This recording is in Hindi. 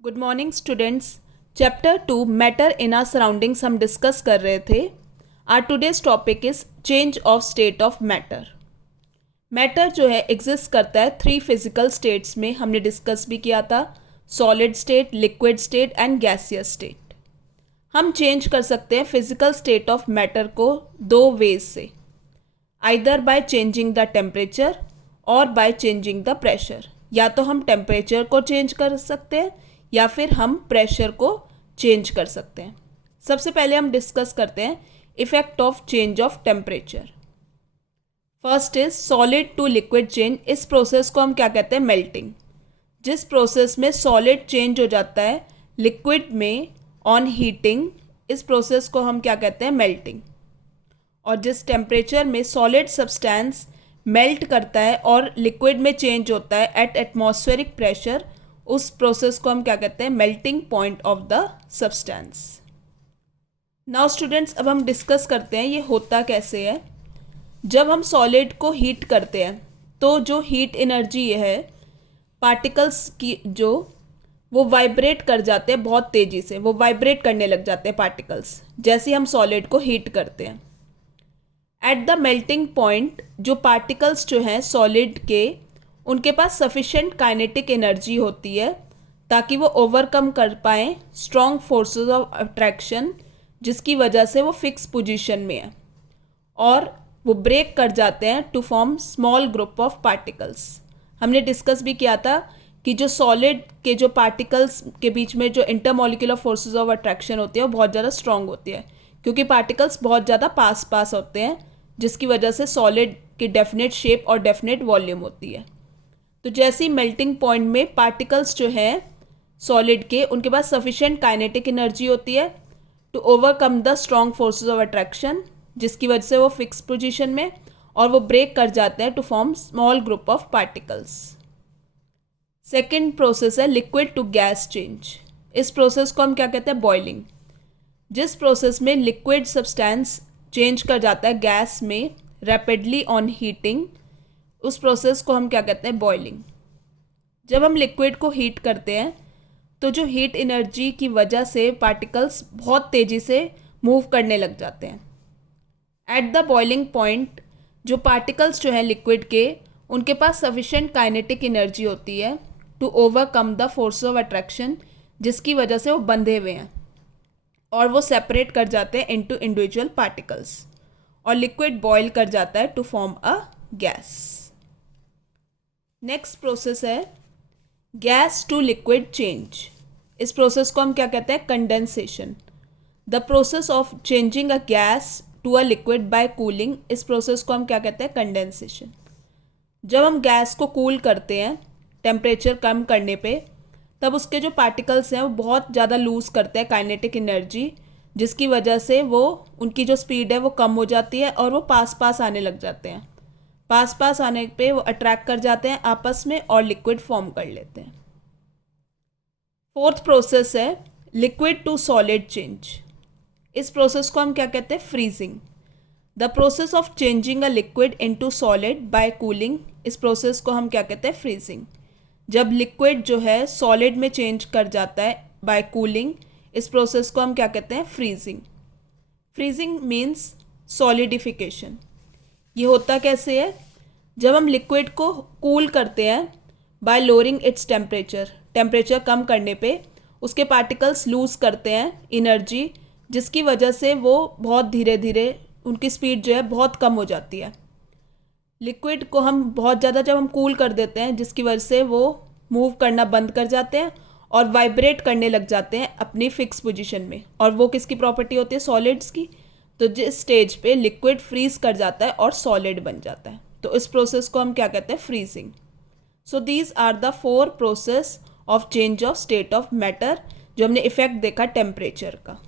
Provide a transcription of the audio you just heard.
Good morning students. Chapter 2 matter in our surroundings हम डिस्कस कर रहे थे। Our today's topic is change of state of matter. Matter जो है एग्जिस्ट करता है 3 फिजिकल स्टेट्स में, हमने डिस्कस भी किया था, solid state, liquid state and gaseous state. हम चेंज कर सकते हैं फिजिकल स्टेट ऑफ मैटर को 2 वेज से, either by changing the temperature और बाय चेंजिंग द प्रेशर। या तो हम टेम्परेचर को चेंज कर सकते हैं या फिर हम प्रेशर को चेंज कर सकते हैं। सबसे पहले हम डिस्कस करते हैं effect of change of temperature. First is solid to liquid change. इस प्रोसेस को हम क्या कहते हैं? मेल्टिंग। जिस प्रोसेस में सॉलिड चेंज हो जाता है लिक्विड में ऑन हीटिंग, इस प्रोसेस को हम क्या कहते हैं? मेल्टिंग। और जिस टेम्परेचर में सॉलिड सब्सटेंस मेल्ट करता है और लिक्विड में चेंज होता है एट एटमॉस्फेरिक प्रेशर, उस प्रोसेस को हम क्या कहते हैं? Melting point of the substance. Now students, अब हम डिस्कस करते हैं ये होता कैसे है। जब हम सॉलिड को हीट करते हैं तो जो हीट एनर्जी है पार्टिकल्स की, जो वो वाइब्रेट कर जाते हैं बहुत तेज़ी से, वो वाइब्रेट करने लग जाते हैं पार्टिकल्स जैसे हम सॉलिड को हीट करते हैं। एट द मेल्टिंग पॉइंट जो पार्टिकल्स जो हैं सॉलिड के, उनके पास सफिशेंट काइनेटिक एनर्जी होती है ताकि वो ओवरकम कर पाएँ स्ट्रॉन्ग फोर्सेस ऑफ अट्रैक्शन, जिसकी वजह से वो फिक्स पोजीशन में है और वो ब्रेक कर जाते हैं to form small group of particles. हमने डिस्कस भी किया था कि जो सॉलिड के जो पार्टिकल्स के बीच में जो इंटरमॉलिक्यूलर फोर्सेस ऑफ अट्रैक्शन होती है वो बहुत ज़्यादा स्ट्रॉन्ग होती है, क्योंकि पार्टिकल्स बहुत ज़्यादा पास होते हैं, जिसकी वजह से सॉलिड की डेफिनेट शेप और डेफिनेट वॉल्यूम होती है। तो जैसे ही मेल्टिंग पॉइंट में पार्टिकल्स जो हैं सॉलिड के, उनके पास सफिशिएंट काइनेटिक एनर्जी होती है to overcome the strong forces of attraction, जिसकी वजह से वो फिक्स पोजीशन में और वो ब्रेक कर जाते हैं to form small group of particles. Second process है लिक्विड टू गैस चेंज। इस प्रोसेस को हम क्या कहते हैं? बॉइलिंग। जिस प्रोसेस में लिक्विड सब्सटेंस चेंज कर जाता है गैस में रैपिडली ऑन हीटिंग, उस प्रोसेस को हम क्या कहते हैं? बॉइलिंग। जब हम लिक्विड को हीट करते हैं तो जो हीट एनर्जी की वजह से पार्टिकल्स बहुत तेज़ी से मूव करने लग जाते हैं। एट द बॉइलिंग पॉइंट जो पार्टिकल्स जो हैं लिक्विड के, उनके पास सफिशिएंट काइनेटिक एनर्जी होती है to overcome the force of attraction, जिसकी वजह से वो बंधे हुए हैं और वो सेपरेट कर जाते हैं इनटू इंडिविजुअल पार्टिकल्स और लिक्विड बॉयल कर जाता है to form a gas. Next process है गैस टू लिक्विड चेंज। इस प्रोसेस को हम क्या कहते हैं? Condensation. The process of changing a gas to a liquid by cooling, इस प्रोसेस को हम क्या कहते हैं? कंडेंसेशन। जब हम गैस को कूल करते हैं टेम्परेचर कम करने पे, तब उसके जो पार्टिकल्स हैं वो बहुत ज़्यादा लूज़ करते हैं काइनेटिक एनर्जी, जिसकी वजह से वो उनकी जो स्पीड है वो कम हो जाती है और वो पास आने लग जाते हैं। पास आने पे वो अट्रैक्ट कर जाते हैं आपस में और लिक्विड फॉर्म कर लेते हैं। फोर्थ प्रोसेस है लिक्विड टू सॉलिड चेंज। इस प्रोसेस को हम क्या कहते हैं? Freezing. The process of changing a liquid into solid bye cooling, इस प्रोसेस को हम क्या कहते हैं? फ्रीजिंग। जब लिक्विड जो है सॉलिड में चेंज कर जाता है बाय कूलिंग, इस प्रोसेस को हम क्या कहते हैं? फ्रीजिंग। Freezing means solidification. ये होता कैसे है? जब हम लिक्विड को कूल करते हैं by lowering its temperature, temperature कम करने पे उसके पार्टिकल्स लूज़ करते हैं एनर्जी, जिसकी वजह से वो बहुत धीरे धीरे उनकी स्पीड जो है बहुत कम हो जाती है। लिक्विड को हम बहुत ज़्यादा जब हम कूल कर देते हैं, जिसकी वजह से वो मूव करना बंद कर जाते हैं और वाइब्रेट करने लग जाते हैं अपनी फिक्स पोजीशन में। और वो किसकी प्रॉपर्टी होती है? सॉलिड्स की। तो जिस स्टेज पे लिक्विड फ्रीज कर जाता है और सॉलिड बन जाता है, तो इस प्रोसेस को हम क्या कहते हैं? Freezing. So these are the 4 process of change of state of matter, जो हमने इफेक्ट देखा टेम्परेचर का।